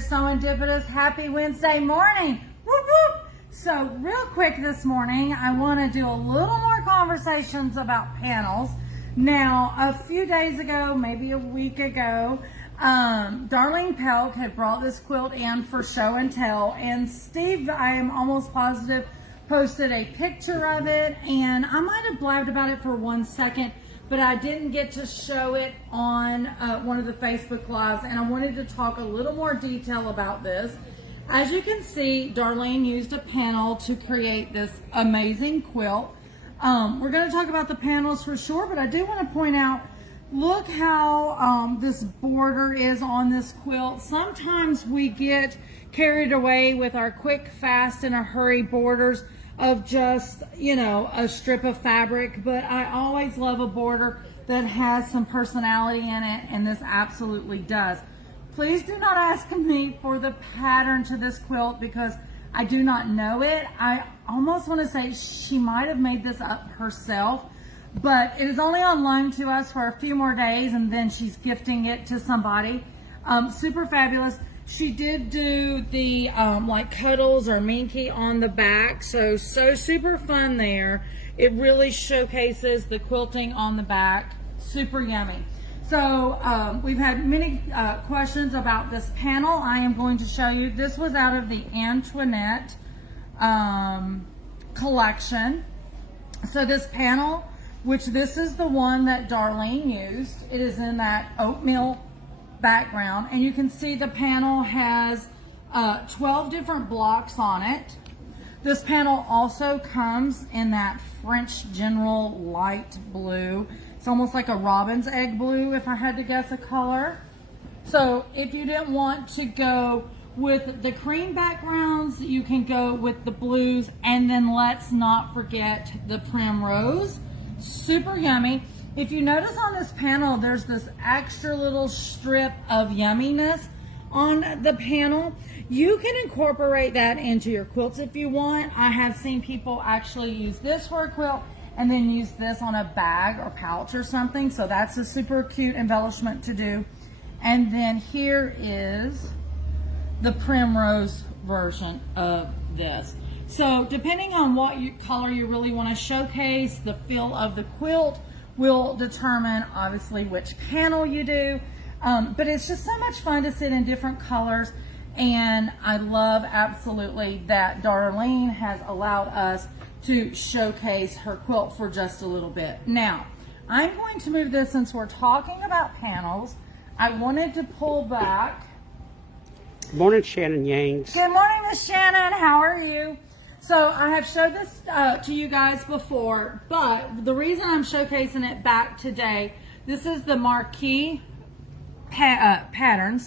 Serendipitous. Happy Wednesday morning. Whoop, whoop. So real quick this morning, I want to do a little more conversations about panels. Now, a few days ago, maybe a week ago, Darlene Pelk had brought this quilt in for show and tell, and Steve, I am almost positive, posted a picture of it, and I might have blabbed about it for 1 second, but I didn't get to show it on one of the Facebook Lives, and I wanted to talk a little more detail about this. As you can see, Darlene used a panel to create this amazing quilt. We're going to talk about the panels for sure, but I do want to point out, look how this border is on this quilt. Sometimes we get carried away with our quick, fast, and a hurry borders of just, you know, a strip of fabric, but I always love a border that has some personality in it, and this absolutely does. Please do not ask me for the pattern to this quilt because I do not know it. I almost want to say she might have made this up herself, but it is only on loan to us for a few more days, and then she's gifting it to somebody. Super fabulous. She did do the like cuddles or minky on the back, so super fun there. It really showcases the quilting on the back. Super yummy. So we've had many questions about this panel. I am going to show you. This was out of the Antoinette collection. So this panel, which this is the one that Darlene used, it is in that oatmeal background, and you can see the panel has 12 different blocks on it. This panel also comes in that French General light blue. It's almost like a robin's egg blue if I had to guess a color. So if you didn't want to go with the cream backgrounds, you can go with the blues, and then let's not forget the primrose. Super yummy. If you notice on this panel, there's this extra little strip of yumminess on the panel. You can incorporate that into your quilts if you want. I have seen people actually use this for a quilt and then use this on a bag or pouch or something. So that's a super cute embellishment to do. And then here is the primrose version of this. So depending on what color you really want to showcase, the feel of the quilt will determine obviously which panel you do, but it's just so much fun to sit in different colors, and I love absolutely that Darlene has allowed us to showcase her quilt for just a little bit. Now I'm going to move this, since we're talking about panels, I wanted to pull back. Good morning, Shannon Yangs. Good morning, Miss Shannon. How are you? So I have showed this to you guys before, but the reason I'm showcasing it back today, this is the Marquee pattern,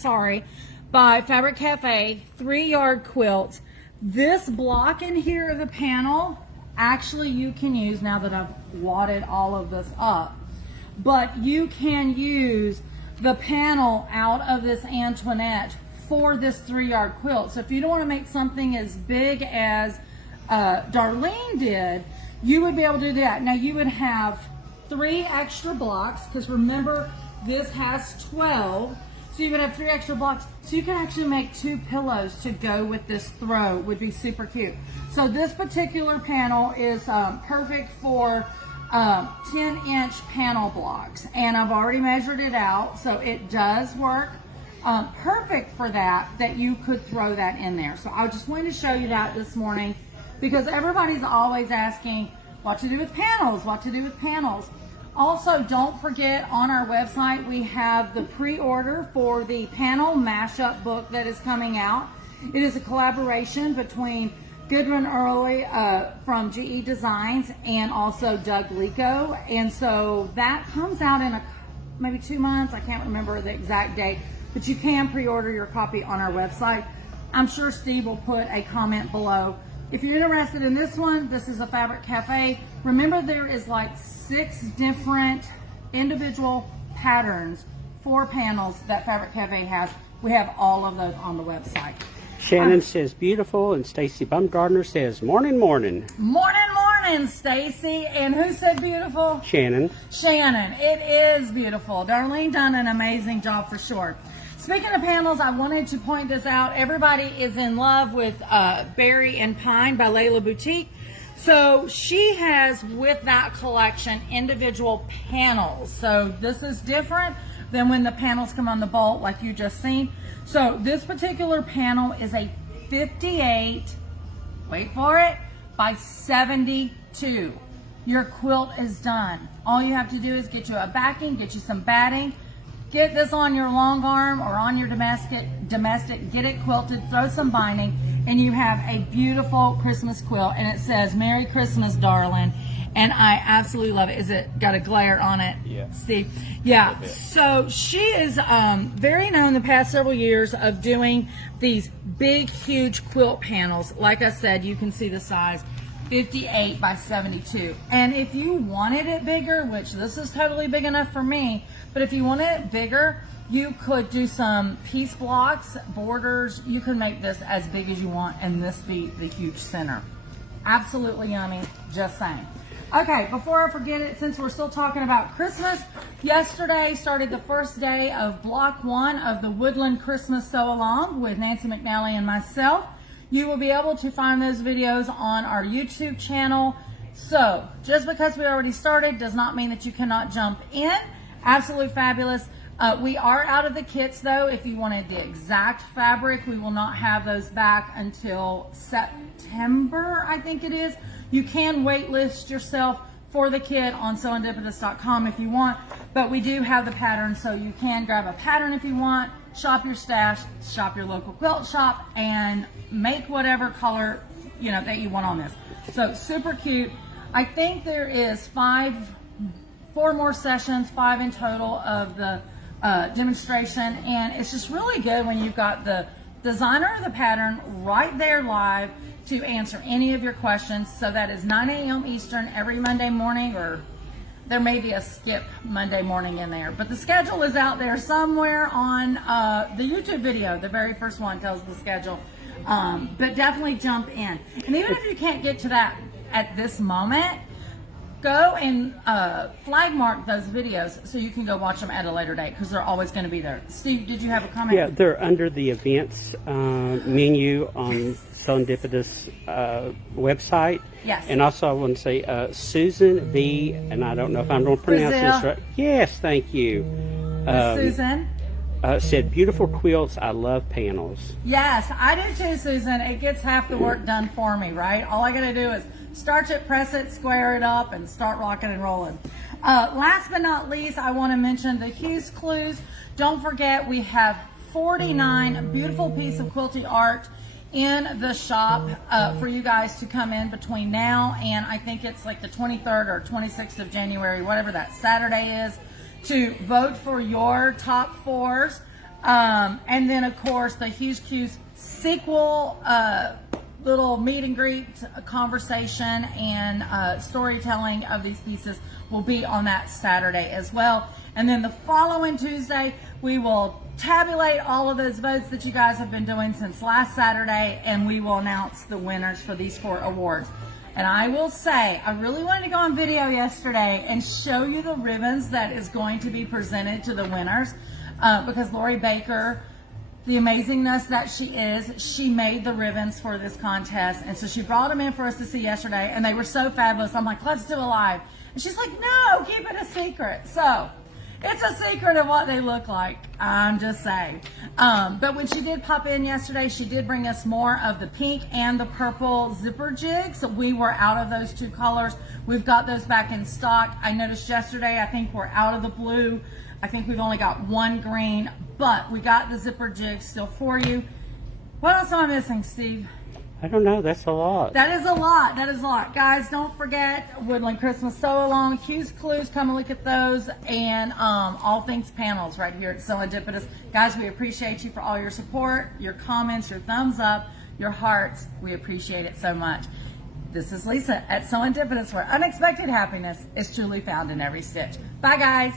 by Fabric Cafe, 3-yard quilts. This block in here of the panel, actually you can use, now that I've wadded all of this up, but you can use the panel out of this Antoinette for this 3-yard quilt. So if you don't want to make something as big as Darlene did, you would be able to do that. Now you would have 3 extra blocks, because remember this has 12, so you would have 3 extra blocks, so you can actually make 2 pillows to go with this throw. Would be super cute. So this particular panel is perfect for 10-inch panel blocks, and I've already measured it out, so it does work perfect for that you could throw that in there. So I just wanted to show you that this morning, because everybody's always asking what to do with panels, what to do with panels. Also, don't forget, on our website we have the pre-order for the panel mashup book that is coming out. It is a collaboration between Goodwin Early from GE Designs and also Doug Lico, and so that comes out in maybe 2 months. I can't remember the exact date, but you can pre-order your copy on our website. I'm sure Steve will put a comment below. If you're interested in this one, this is a Fabric Cafe. Remember, there is like 6 different individual patterns for panels that Fabric Cafe has. We have all of those on the website. Shannon says beautiful, and Stacy Bumgardner says morning, morning. Morning, morning, Stacy. And who said beautiful? Shannon. Shannon. It is beautiful. Darlene done an amazing job for sure. Speaking of panels, I wanted to point this out. Everybody is in love with Berry and Pine by Layla Boutique. So she has, with that collection, individual panels. So this is different than when the panels come on the bolt like you just seen. So this particular panel is a 58, wait for it, by 72. Your quilt is done. All you have to do is get you a backing, get you some batting, get this on your long arm or on your domestic, get it quilted, throw some binding, and you have a beautiful Christmas quilt. And it says, Merry Christmas, darling. And I absolutely love it. Is it got a glare on it, yeah, Steve? Yeah. So she is very known the past several years of doing these big, huge quilt panels. Like I said, you can see the size, 58 by 72. And if you wanted it bigger, which this is totally big enough for me, but if you wanted it bigger, you could do some piece blocks, borders. You can make this as big as you want and this be the huge center. Absolutely yummy, just saying. Okay, before I forget it, since we're still talking about Christmas, yesterday started the first day of block 1 of the Woodland Christmas Sew Along with Nancy McNally and myself. You will be able to find those videos on our YouTube channel. So, just because we already started does not mean that you cannot jump in. Absolutely fabulous. We are out of the kits though. If you wanted the exact fabric, we will not have those back until September, I think it is. You can wait list yourself for the kit on sewindipendous.com if you want, but we do have the pattern, so you can grab a pattern if you want, shop your stash, shop your local quilt shop, and make whatever color that you want on this. So super cute. I think there is 4 more sessions, 5 in total of the demonstration, and it's just really good when you've got the designer of the pattern right there live to answer any of your questions. So that is 9 a.m. Eastern every Monday morning, or there may be a skip Monday morning in there, but the schedule is out there somewhere on the YouTube video. The very first one tells the schedule, but definitely jump in. And even if you can't get to that at this moment, go and flag mark those videos so you can go watch them at a later date, because they're always going to be there. Steve, did you have a comment? Yeah, they're under the events menu on Serendipitous website. Yes. And also I want to say Susan B, and I don't know if I'm going to pronounce this right. Yes, thank you. Susan said, beautiful quilts, I love panels. Yes, I do too, Susan. It gets half the work done for me, right? All I got to do is starch it, press it, square it up, and start rocking and rolling. Last but not least, I want to mention the Hughes Clues. Don't forget, we have 49 beautiful pieces of quilty art in the shop for you guys to come in between now and I think it's like the 23rd or 26th of January, whatever that Saturday is, to vote for your top 4s. And then, of course, the Hughes Q's sequel little meet and greet conversation and storytelling of these pieces will be on that Saturday as well. And then the following Tuesday, we will tabulate all of those votes that you guys have been doing since last Saturday, and we will announce the winners for these 4 awards. And I will say, I really wanted to go on video yesterday and show you the ribbons that is going to be presented to the winners, because Lori Baker, the amazingness that she is, she made the ribbons for this contest, and so she brought them in for us to see yesterday, and they were so fabulous. I'm like, let's do a live. And she's like, no, keep it a secret. So it's a secret of what they look like, I'm just saying. But when she did pop in yesterday, she did bring us more of the pink and the purple zipper jigs. So we were out of those 2 colors. We've got those back in stock. I noticed yesterday, I think we're out of the blue. I think we've only got 1 green, but we got the zipper jigs still for you. What else am I missing, Steve? I don't know. That's a lot. That is a lot. That is a lot. Guys, don't forget Woodland Christmas Sew Along, Hughes Clues, come and look at those, and all things panels right here at Serendipitous. Guys, we appreciate you for all your support, your comments, your thumbs up, your hearts. We appreciate it so much. This is Lisa at Serendipitous, where unexpected happiness is truly found in every stitch. Bye, guys.